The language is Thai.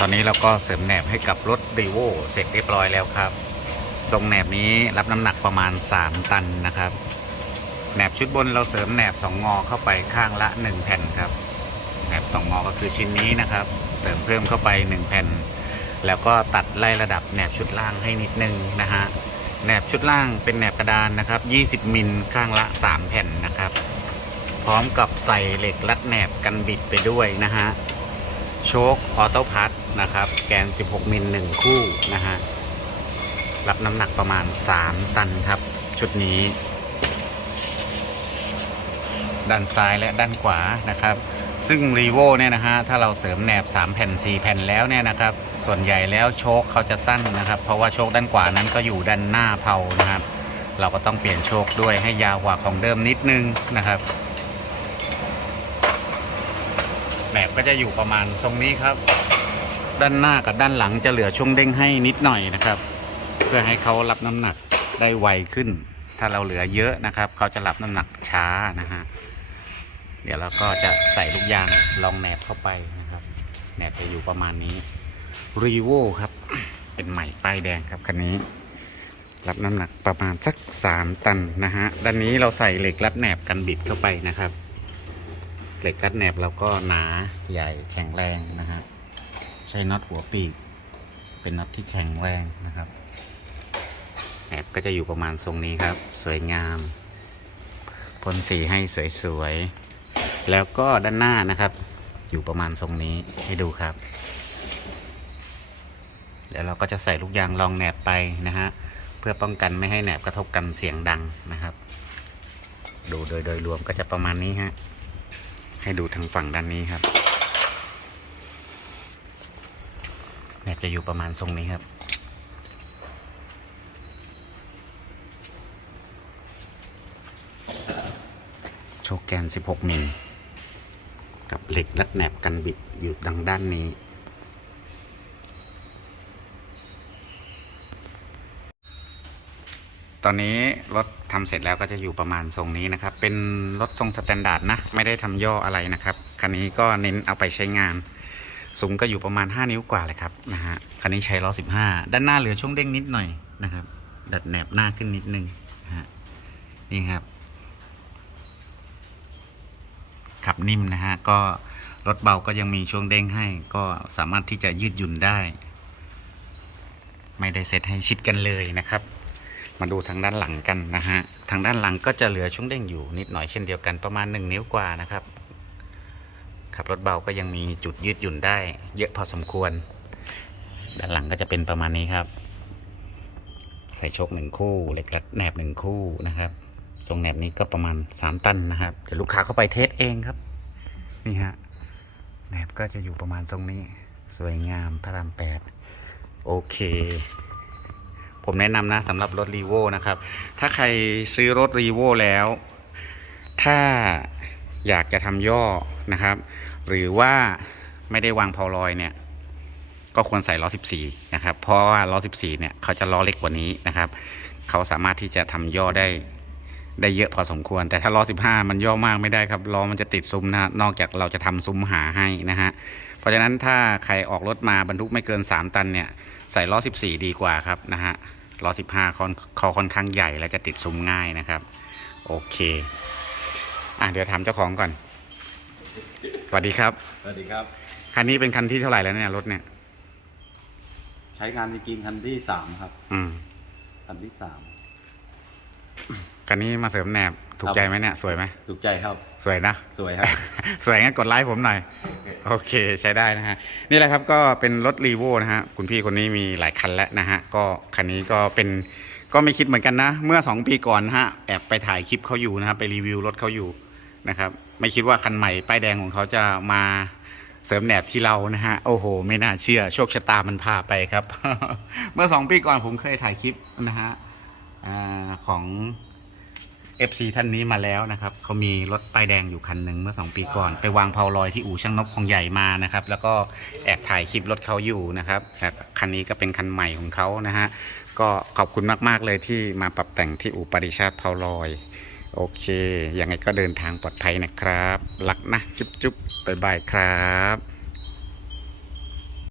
ตอนนี้เราก็เสริมแหนบให้กับรถรีโวเสร็จเรียบร้อยแล้วครับ ทรงแหนบนี้รับน้ำหนักประมาณ 3 ตันนะครับ แหนบชุดบนเราเสริมแหนบ 2 งอเข้าไปข้างละ 1 แผ่นครับ แหนบ 2 งอก็คือชิ้นนี้นะครับ เสริมเพิ่มเข้าไป 1 แผ่น แล้วก็ตัดไล่ระดับแหนบชุดล่างให้นิดนึงนะฮะ แหนบชุดล่างเป็นแหนบกระดานนะครับ 20 มิลข้างละ 3 แผ่นนะครับ พร้อมกับใส่เหล็กรัดแหนบกันบิดไปด้วยนะฮะ โชคออโต้พัทนะครับ แกน 16 มิล 1 คู่นะฮะ รับน้ำหนักประมาณ 3 ตันครับ ชุดนี้ ด้านซ้ายและด้านขวานะครับ ซึ่งรีโวเนี่ยนะฮะ ถ้าเราเสริมแหนบ 3 แผ่น 4 แผ่นแล้วเนี่ยนะครับ ส่วนใหญ่แล้วโชคเขาจะสั้นนะครับ เพราะว่าโชคด้านขวานั้นก็อยู่ด้านหน้าเพานะครับ เราก็ต้องเปลี่ยนโชคด้วยให้ยาวกว่าของเดิมนิดนึงนะครับ แหน บก็จะอยู่ประมาณทรงนี้ครับ ด้านหน้ากับด้านหลังจะเหลือช่วงเด้งให้นิดหน่อยนะครับ เพื่อให้เขารับน้ำหนักได้ไวขึ้น ถ้าเราเหลือเยอะนะครับเขาจะรับน้ำหนักช้านะฮะเดี๋ยวเราก็จะใส่ลูกยางลองแหนบเข้าไปนะครับแหนบจะอยู่ประมาณนี้รีโวครับ เป็นใหม่ป้ายแดงครับคันนี้ รับน้ำหนักประมาณสักสามตันนะฮะด้านนี้เราใส่เหล็กรัดแหนบกันบิดเข้าไปนะครับ เหล็กรัดแหนบเราก็หนาใหญ่แข็งแรงนะฮะใช้น็อตหัวปีก เป็นน็อตที่แข็งแรงนะครับแหนบก็จะอยู่ประมาณทรงนี้ครับ สวยงามพ่นสีให้สวยๆ แล้วก็ด้านหน้านะครับ อยู่ประมาณทรงนี้ให้ดูครับ เดี๋ยวเราก็จะใส่ลูกยางรองแหนบไปนะฮะเพื่อป้องกันไม่ให้แหนบกระทบกันเสียงดังนะครับ ดูโดยโดยรวมก็จะประมาณนี้ฮะ ให้ดูทางฝั่งด้านนี้ครับแหนบจะอยู่ประมาณทรงนี้ครับ โชกแกน 16มิลกับเหล็กรัดแหนบกันบิดอยู่ดังด้านนี้ ตอนนี้รถทำเสร็จแล้วก็จะอยู่ประมาณทรงนี้นะครับ เป็นรถทรงสแตนดาร์ดนะ ไม่ได้ทำย่ออะไรนะครับ คันนี้ก็เน้นเอาไปใช้งาน สูงก็อยู่ประมาณ 5 นิ้วกว่าเลยครับนะฮะ คันนี้ใช้ล้อ 15 ด้านหน้าเหลือช่วงเด้งนิดหน่อยนะครับ ดัดแหนบหน้าขึ้นนิดนึงนะฮะ นี่ครับ ขับนิ่มนะฮะ ก็รถเบาก็ยังมีช่วงเด้งให้ ก็สามารถที่จะยืดหยุ่นได้ ไม่ได้เซตให้ชิดกันเลยนะครับ มาดูทางด้านหลังกันนะฮะ ทางด้านหลังก็จะเหลือช่วงเด้งอยู่นิดหน่อยเช่นเดียวกันประมาณ 1 นิ้วกว่านะครับ ขับรถเบาก็ยังมีจุดยืดหยุ่นได้ เยอะพอสมควร ด้านหลังก็จะเป็นประมาณนี้ครับ ใส่โชคหนึ่งคู่เหล็กรัดแหนบหนึ่งคู่นะครับทรงแหนบนี้ก็ประมาณ 3 ตันนะครับ เดี๋ยวลูกค้าเข้าไปเทสเองครับ นี่ฮะแหนบก็จะอยู่ประมาณตรงนี้ สวยงามพระรามแปดโอเค ผมแนะนำนะสำหรับรถรีโวนะครับ ถ้าใครซื้อรถรีโวแล้ว ถ้าอยากจะทำย่อนะครับ หรือว่าไม่ได้วางพาลอยเนี่ย ก็ควรใส่ล้อ 14 นะครับ เพราะว่าล้อ 14 เนี่ยเขาจะล้อเล็กกว่านี้นะครับ เขาสามารถที่จะทำย่อได้ได้เยอะพอสมควร แต่ถ้าล้อ 15 มันย่อมากไม่ได้ครับล้อมันจะติดซุ้มนะฮะนอกจากเราจะทำซุ้มหาให้นะฮะ เพราะฉะนั้นถ้าใครออกรถมาบรรทุกไม่เกิน 3 ตันเนี่ยใส่ล้อ 14 ดีกว่าครับนะฮะล้อ 15เขาเขาค่อนข้างใหญ่และจะติดซุ้มง่ายนะครับ โอเคอะเดี๋ยวถามเจ้าของก่อนสวัสดีครับสวัสดีครับ คันนี้เป็นคันที่เท่าไหร่แล้วเนี่ยรถเนี่ย ใช้งานจริงๆคันที่สามครับ อืมคันที่สาม คันนี้มาเสริมแหนบถูกใจไหมเนี่ยสวยไหมถูกใจครับ สวยนะ สวยครับ สวยงั้นกดไลค์ผมหน่อย โอเคใช้ได้นะฮะ นี่แหละครับก็เป็นรถรีโวนะฮะ คุณพี่คนนี้มีหลายคันแล้วนะฮะ ก็คันนี้ก็เป็นก็ไม่คิดเหมือนกันนะ เมื่อ 2 ปีก่อนนะฮะ แอบไปถ่ายคลิปเขาอยู่นะครับ ไปรีวิวรถเขาอยู่นะครับ ไม่คิดว่าคันใหม่ป้ายแดงของเขาจะมาเสริมแหนบที่เรานะฮะ โอ้โห ไม่น่าเชื่อ โชคชะตามันพาไปครับ เมื่อ 2 ปีก่อนผมเคยถ่ายคลิปนะฮะอาของ FC ท่านนี้มาแล้วนะครับเขามีรถป้ายแดงอยู่คันหนึ่งเมื่อ 2 ปีก่อน ไปวางเพาลอยที่อู่ช่างนบของใหญ่มานะครับ แล้วก็แอบถ่ายคลิปรถเขาอยู่นะครับแต่คันนี้ก็เป็นคันใหม่ของเขานะฮะก็ขอบคุณมากๆเลยที่มาปรับแต่งที่อู่ปริชาติเพาลอย โอเคยังไงก็เดินทางปลอดภัยนะครับรักนะจุ๊บจุ๊บบ๊ายบายครับ